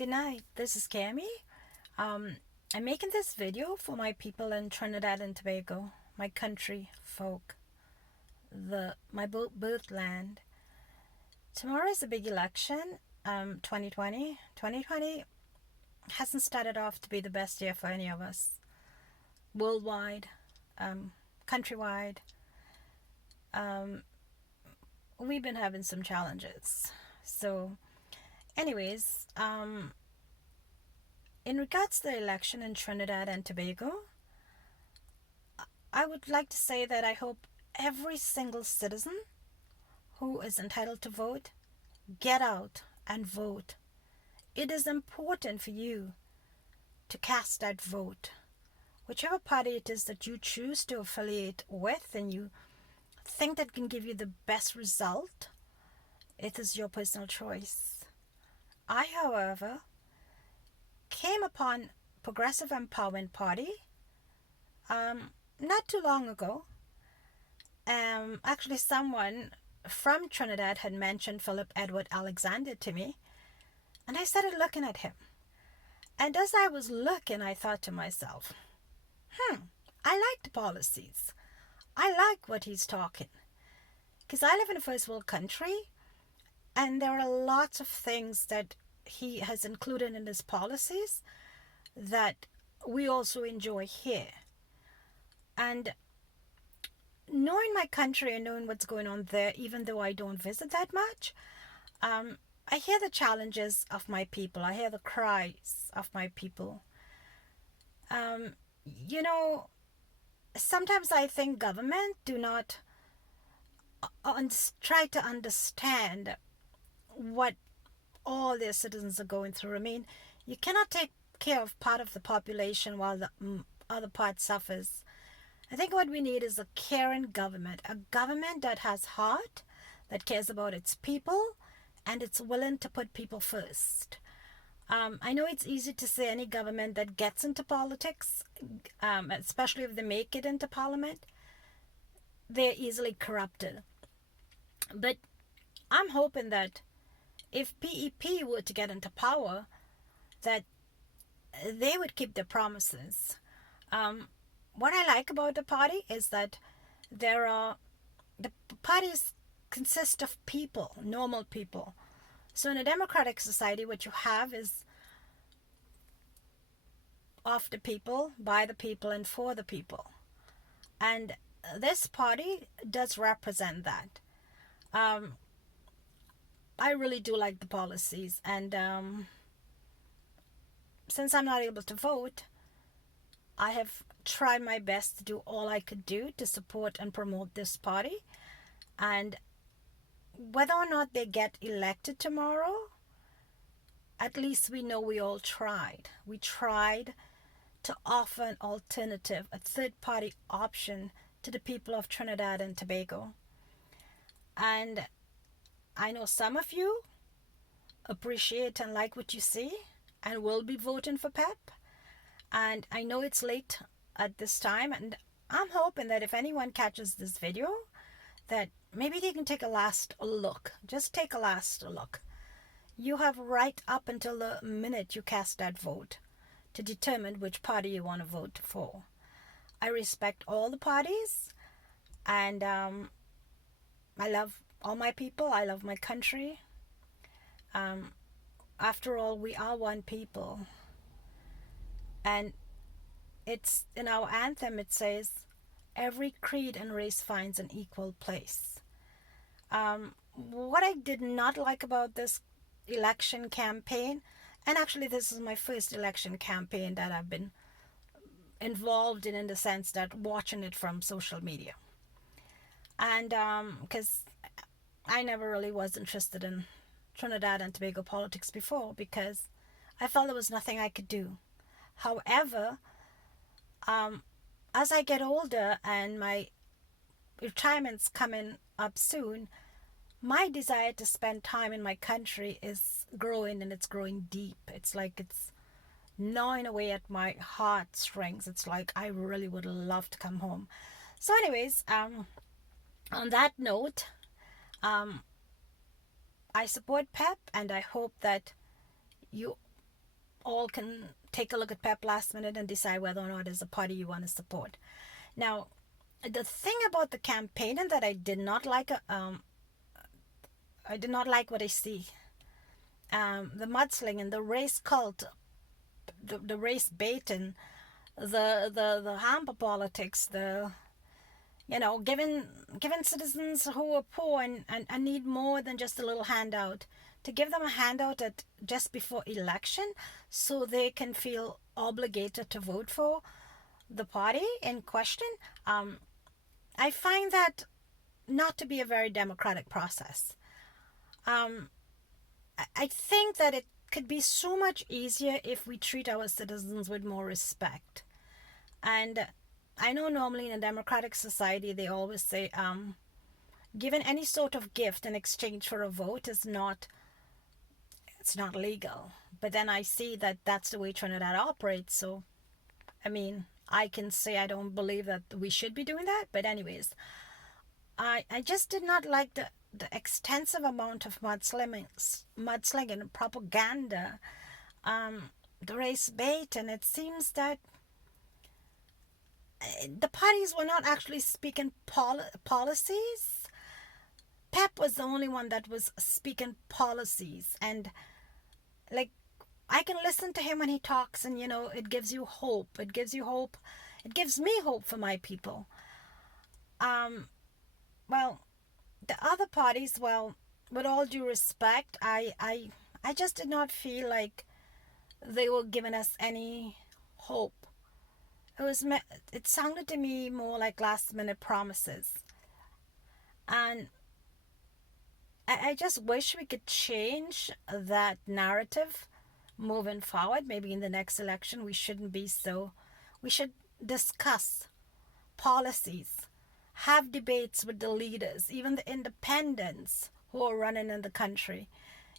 Good night. This is Cami. Um, I'm making this video for my people in Trinidad and Tobago, my country folk, my birthland. Tomorrow is a big election. 2020. 2020 hasn't started off to be the best year for any of us. Worldwide, countrywide, um, we've been having some challenges. So, anyways, in regards to the election in Trinidad and Tobago, I would like to say that I hope every single citizen who is entitled to vote get out and vote. It is important for you to cast that vote. Whichever party it is that you choose to affiliate with and you think that can give you the best result, it is your personal choice. I, however, came upon Progressive Empowerment Party not too long ago. Actually, someone from Trinidad had mentioned Philip Edward Alexander to me, and I started looking at him. And as I was looking, I thought to myself, I like the policies. I like what he's talking. Because I live in a first world country, and there are lots of things that he has included in his policies that we also enjoy here. And knowing my country and knowing what's going on there, even though I don't visit that much, I hear the challenges of my people. I hear the cries of my people. You know, sometimes I think government do not try to understand what all their citizens are going through. I mean, you cannot take care of part of the population while the other part suffers. I think what we need is a caring government, a government that has heart, that cares about its people, and it's willing to put people first. I know it's easy to say any government that gets into politics, especially if they make it into parliament, they're easily corrupted. But I'm hoping that if PEP were to get into power, that they would keep their promises. What I like about the party is that the parties consist of people, normal people. So in a democratic society, what you have is of the people, by the people, and for the people. And this party does represent that. I really do like the policies, and since I'm not able to vote, I have tried my best to do all I could do to support and promote this party. And whether or not they get elected tomorrow, at least we know we all tried. We tried to offer an alternative, a third-party option to the people of Trinidad and Tobago. And I know some of you appreciate and like what you see and will be voting for PEP. And I know it's late at this time, and I'm hoping that if anyone catches this video, that maybe they can take a last look. Just take a last look. You have right up until the minute you cast that vote to determine which party you want to vote for. I respect all the parties, and I love all my people. I love my country. After all, we are one people. And it's in our anthem, it says, every creed and race finds an equal place. What I did not like about this election campaign, and actually this is my first election campaign that I've been involved in the sense that watching it from social media. And because I never really was interested in Trinidad and Tobago politics before, because I felt there was nothing I could do. However, as I get older and my retirement's coming up soon, my desire to spend time in my country is growing, and it's growing deep. It's like it's gnawing away at my heartstrings. It's like I really would love to come home. So anyways, on that note, I support PEP, and I hope that you all can take a look at PEP last minute and decide whether or not it's a party you want to support. Now, the thing about the campaign and that I did not like what I see. The mudslinging, the race cult, the race baiting, the hamper politics, the giving citizens who are poor and need more than just a little handout, to give them a handout at just before election so they can feel obligated to vote for the party in question. um, I find that not to be a very democratic process. um, I think that it could be so much easier if we treat our citizens with more respect. And I know normally in a democratic society they always say, given any sort of gift in exchange for a vote is not, it's not legal. But then I see that that's the way Trinidad operates. So I mean, I can say I don't believe that we should be doing that. But anyways, I just did not like the extensive amount of mudslinging and propaganda, the race bait, and it seems that the parties were not actually speaking policies. Pep was the only one that was speaking policies, and like, I can listen to him when he talks, and it gives you hope. It gives you hope. It gives me hope for my people. Um, well, the other parties, well, with all due respect, I just did not feel like they were giving us any hope. It sounded to me more like last minute promises, and I just wish we could change that narrative moving forward. Maybe in the next election, we shouldn't be so. We should discuss policies, have debates with the leaders, even the independents who are running in the country.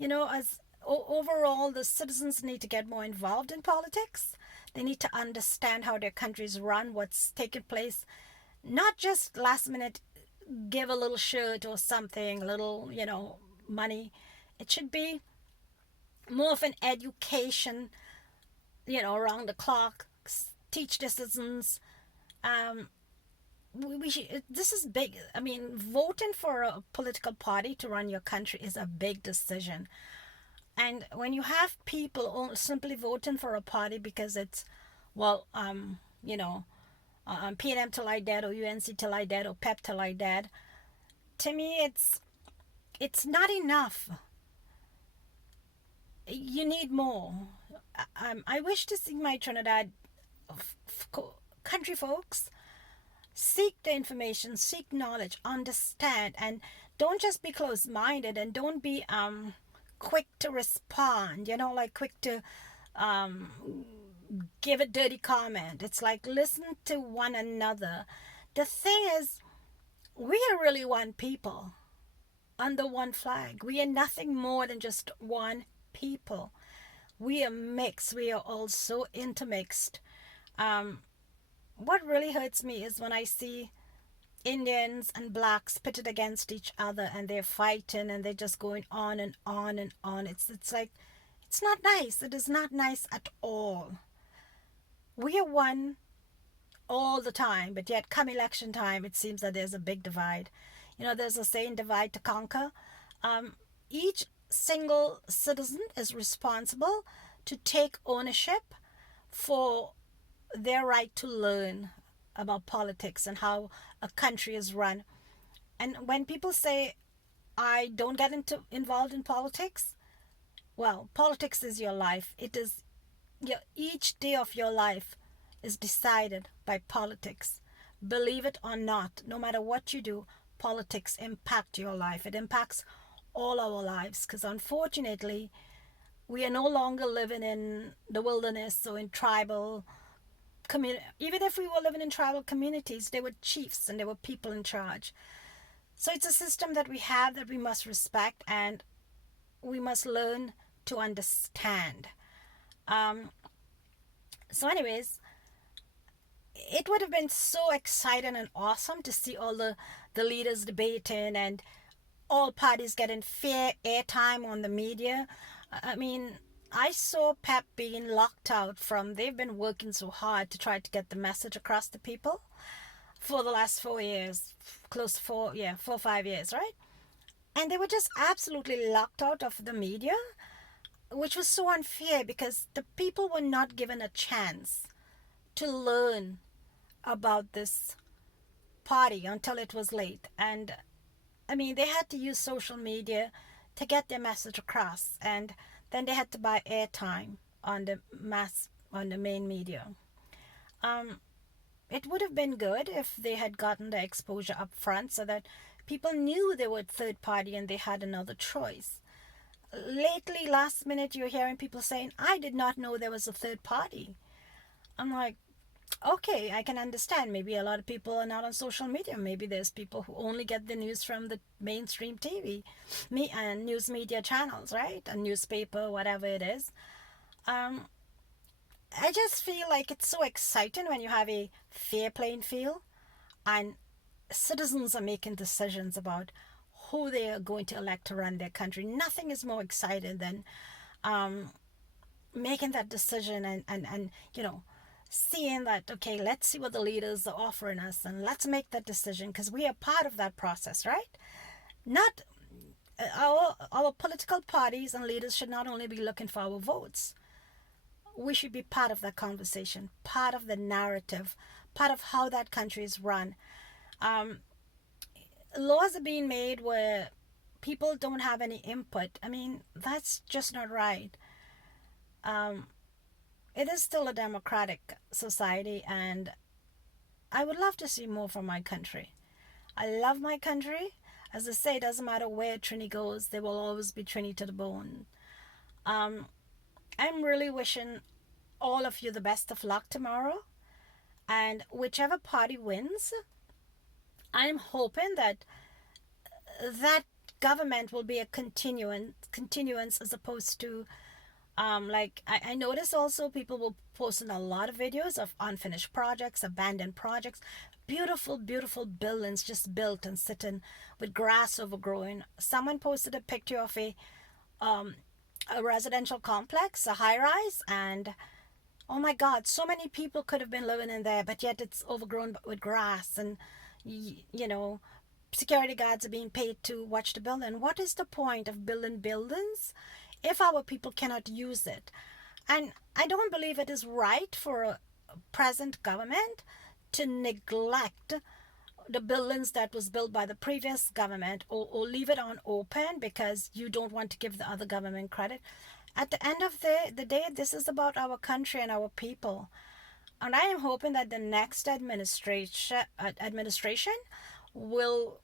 As overall, the citizens need to get more involved in politics. They need to understand how their countries run, what's taking place, not just last minute give a little shirt or something, a little, money. It should be more of an education, around the clock, teach the citizens. Um, we should, this is big. I mean, voting for a political party to run your country is a big decision. And when you have people simply voting for a party because it's, well, PNM till I dead, or UNC till I dead, or PEP till I dead, to me it's not enough. You need more. I wish to see my Trinidad country folks seek the information, seek knowledge, understand, and don't just be closed-minded, and don't be quick to respond. Like quick to um, give a dirty comment. It's like, listen to one another. The thing is, we are really one people under one flag. We are nothing more than just one people. We are mixed. We are all so intermixed. What really hurts me is when I see Indians and blacks pitted against each other, and they're fighting, and they're just going on and on and on. It's like, it's not nice. It is not nice at all. We are one all the time, but yet come election time, it seems that there's a big divide. There's a saying, divide to conquer. Each single citizen is responsible to take ownership for their right to learn about politics and how a country is run. And when people say, I don't get involved in politics, well, politics is your life. It is each day of your life is decided by politics. Believe it or not, no matter what you do, politics impact your life. It impacts all our lives, because unfortunately, we are no longer living in the wilderness or in tribal community. Even if we were living in tribal communities, there were chiefs and there were people in charge. So it's a system that we have that we must respect, and we must learn to understand. So anyways, it would have been so exciting and awesome to see all the leaders debating, and all parties getting fair airtime on the media. I mean, I saw Pep being locked out from, they've been working so hard to try to get the message across to people for the last 4 years, close to 4, 5 years, right? And they were just absolutely locked out of the media, which was so unfair because the people were not given a chance to learn about this party until it was late. And I mean, they had to use social media to get their message across, and then they had to buy airtime on the main media. Um, it would have been good if they had gotten the exposure up front so that people knew they were third party and they had another choice. Lately, last minute, you're hearing people saying, I did not know there was a third party. I'm like, okay, I can understand. Maybe a lot of people are not on social media. Maybe there's people who only get the news from the mainstream TV, and news media channels, right? A newspaper, whatever it is. Um, I just feel like it's so exciting when you have a fair playing field and citizens are making decisions about who they are going to elect to run their country. Nothing is more exciting than um, making that decision and seeing that, okay, let's see what the leaders are offering us and let's make that decision because we are part of that process, right? Not our political parties and leaders should not only be looking for our votes. We should be part of that conversation, part of the narrative, part of how that country is run. Um, Laws are being made where people don't have any input. I mean, that's just not right. Um, it is still a democratic society, and I would love to see more from my country. I love my country. As I say, it doesn't matter where Trini goes, there will always be Trini to the bone. Um, I'm really wishing all of you the best of luck tomorrow. And whichever party wins, I'm hoping that that government will be a continuance as opposed to like I noticed also people will posting a lot of videos of unfinished projects, abandoned projects, beautiful buildings just built and sitting with grass overgrowing. Someone posted a picture of um a residential complex, a high rise, and oh my god, so many people could have been living in there, but yet it's overgrown with grass and you know, security guards are being paid to watch the building. What is the point of building buildings if our people cannot use it? And I don't believe it is right for a present government to neglect the buildings that was built by the previous government, or leave it on open because you don't want to give the other government credit. At the end of the day, this is about our country and our people. And I am hoping that the next administration will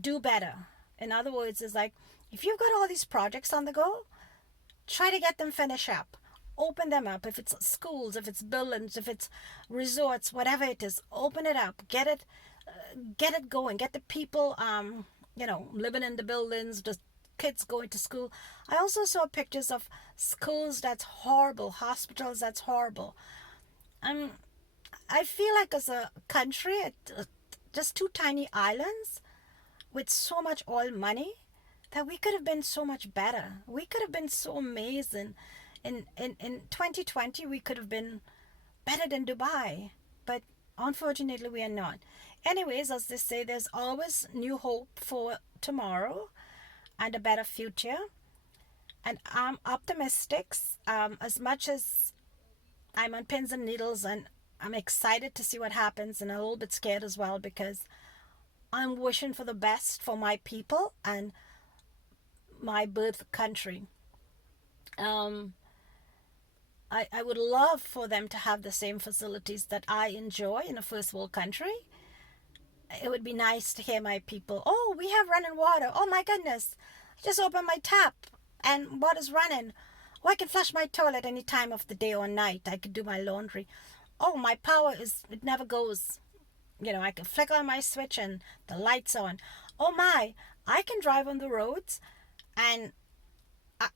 do better. In other words, it's like if you've got all these projects on the go, try to get them finished up. Open them up. If it's schools, if it's buildings, if it's resorts, whatever it is, open it up. Get it going. Get the people, living in the buildings, the kids going to school. I also saw pictures of schools that's horrible, hospitals that's horrible. Um, I feel like as a country, just two tiny islands with so much oil money, that we could have been so much better. We could have been so amazing. In 2020, we could have been better than Dubai. But unfortunately, we are not. Anyways, as they say, there's always new hope for tomorrow and a better future. And I'm optimistic as much as I'm on pins and needles, and I'm excited to see what happens and a little bit scared as well because I'm wishing for the best for my people and my birth country. Um, I would love for them to have the same facilities that I enjoy in a first world country. It would be nice to hear my people, oh, we have running water. Oh my goodness. I just opened my tap and water's running. Oh, I can flush my toilet any time of the day or night. I could do my laundry. Oh, my power it never goes. I can flick on my switch and the light's on. Oh my, I can drive on the roads and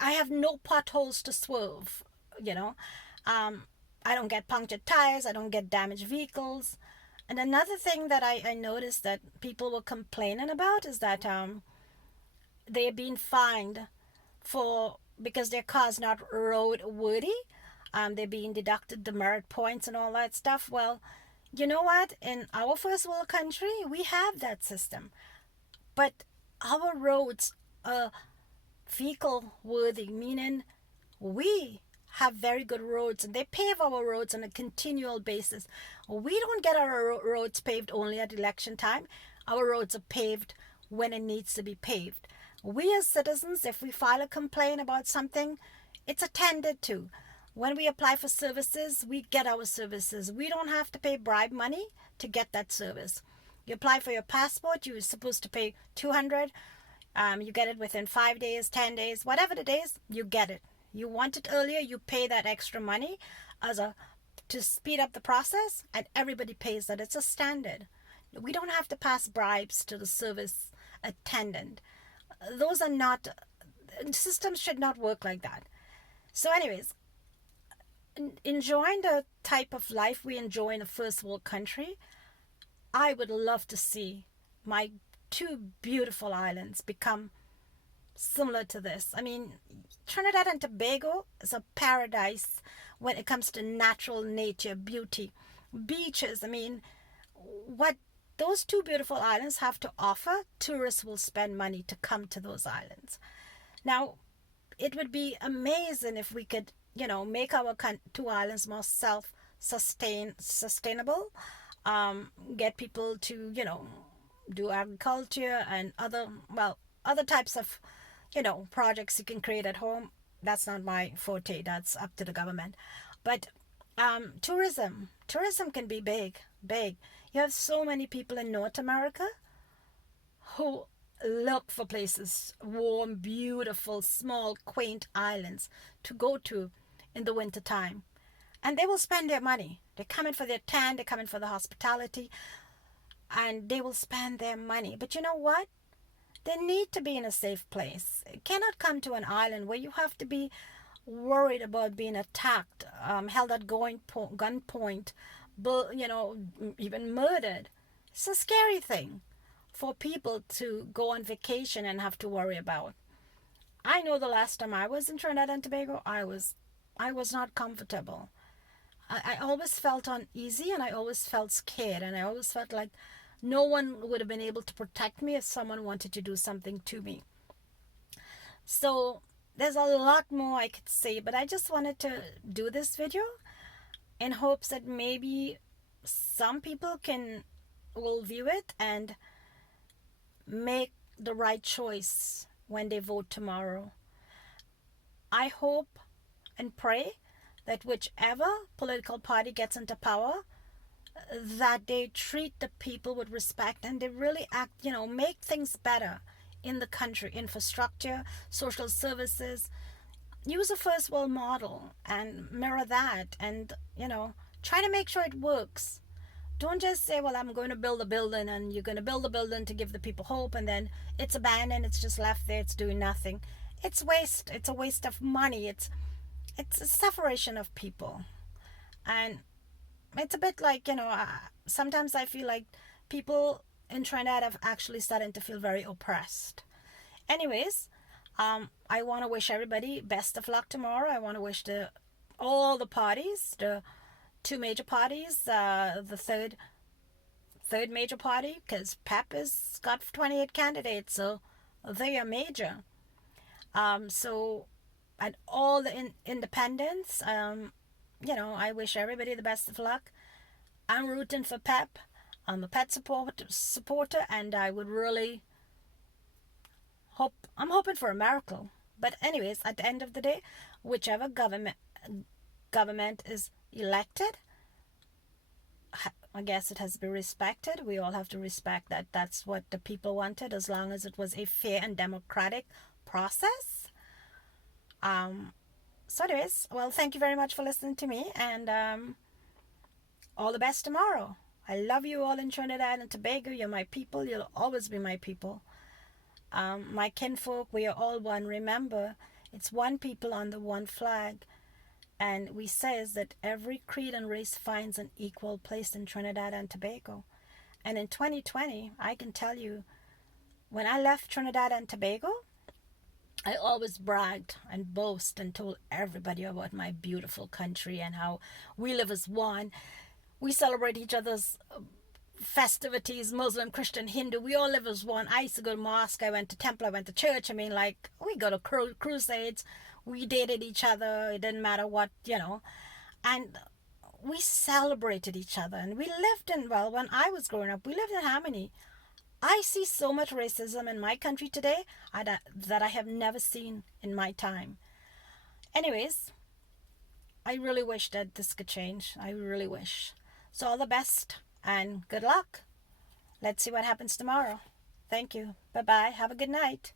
I have no potholes to swerve, you know. Um, I don't get punctured tires. I don't get damaged vehicles. And another thing that I noticed that people were complaining about is that they're being fined for because their car's not road worthy. They're being deducted demerit points and all that stuff. Well, you know what? In our first world country, we have that system. But our roads are vehicle worthy, meaning we have very good roads and they pave our roads on a continual basis. We don't get our roads paved only at election time. Our roads are paved when it needs to be paved. We as citizens, if we file a complaint about something, it's attended to. When we apply for services, we get our services. We don't have to pay bribe money to get that service. You apply for your passport, you're supposed to pay 200. You get it within 5 days, 10 days, whatever the days, you get it. You want it earlier, you pay that extra money as a to speed up the process, and everybody pays that. It's a standard. We don't have to pass bribes to the service attendant. Those are not, systems should not work like that. So anyways, enjoying the type of life we enjoy in a first world country, I would love to see my two beautiful islands become similar to this. I mean, Trinidad and Tobago is a paradise when it comes to natural nature, beauty, beaches. I mean, what those two beautiful islands have to offer, tourists will spend money to come to those islands. Now, it would be amazing if we could, make our two islands more sustainable, get people to, do agriculture and other types of, projects you can create at home. That's not my forte. That's up to the government. But tourism can be big, big. You have so many people in North America who look for places, warm, beautiful, small, quaint islands to go to in the winter time. And they will spend their money. They come in for their tan, they come in for the hospitality, and they will spend their money. But you know what? They need to be in a safe place. You cannot come to an island where you have to be worried about being attacked, held at gunpoint, even murdered. It's a scary thing for people to go on vacation and have to worry about. I know the last time I was in Trinidad and Tobago, I was not comfortable. I always felt uneasy and I always felt scared and I always felt like no one would have been able to protect me if someone wanted to do something to me. So there's a lot more I could say, but I just wanted to do this video in hopes that maybe some people will view it and make the right choice when they vote tomorrow. I hope and pray that whichever political party gets into power, that they treat the people with respect and they really act, make things better in the country, infrastructure, social services. Use a first world model and mirror that and, try to make sure it works. Don't just say, well, I'm going to build a building and you're going to build a building to give the people hope and then it's abandoned, it's just left there, it's doing nothing. It's waste. It's a waste of money. It's a separation of people. And it's a bit like, sometimes I feel like people in Trinidad have actually started to feel very oppressed. Anyways, I want to wish everybody best of luck tomorrow. I want to wish all the parties, the two major parties, the third major party, because PEP has got 28 candidates, so they are major. So, and all the independents, I wish everybody the best of luck. I'm rooting for PEP. I'm a PEP supporter, and I would really I'm hoping for a miracle. But anyways, at the end of the day, whichever government is elected, I guess it has to be respected. We all have to respect that. That's what the people wanted, as long as it was a fair and democratic process. So anyways, well, thank you very much for listening to me, and all the best tomorrow. I love you all in Trinidad and Tobago. You're my people. You'll always be my people. My kinfolk, we are all one. Remember, it's one people under one flag. And we says that every creed and race finds an equal place in Trinidad and Tobago. And in 2020, I can tell you, when I left Trinidad and Tobago, I always bragged and boast and told everybody about my beautiful country and how we live as one. We celebrate each other's festivities, Muslim, Christian, Hindu. We all live as one. I used to go to mosque. I went to temple. I went to church. I mean, like, we go to crusades. We dated each other. It didn't matter what, And we celebrated each other. And we lived in, well, when I was growing up, we lived in harmony. I see so much racism in my country today that I have never seen in my time. Anyways, I really wish that this could change. I really wish. So, all the best and good luck. Let's see what happens tomorrow. Thank you. Bye bye. Have a good night.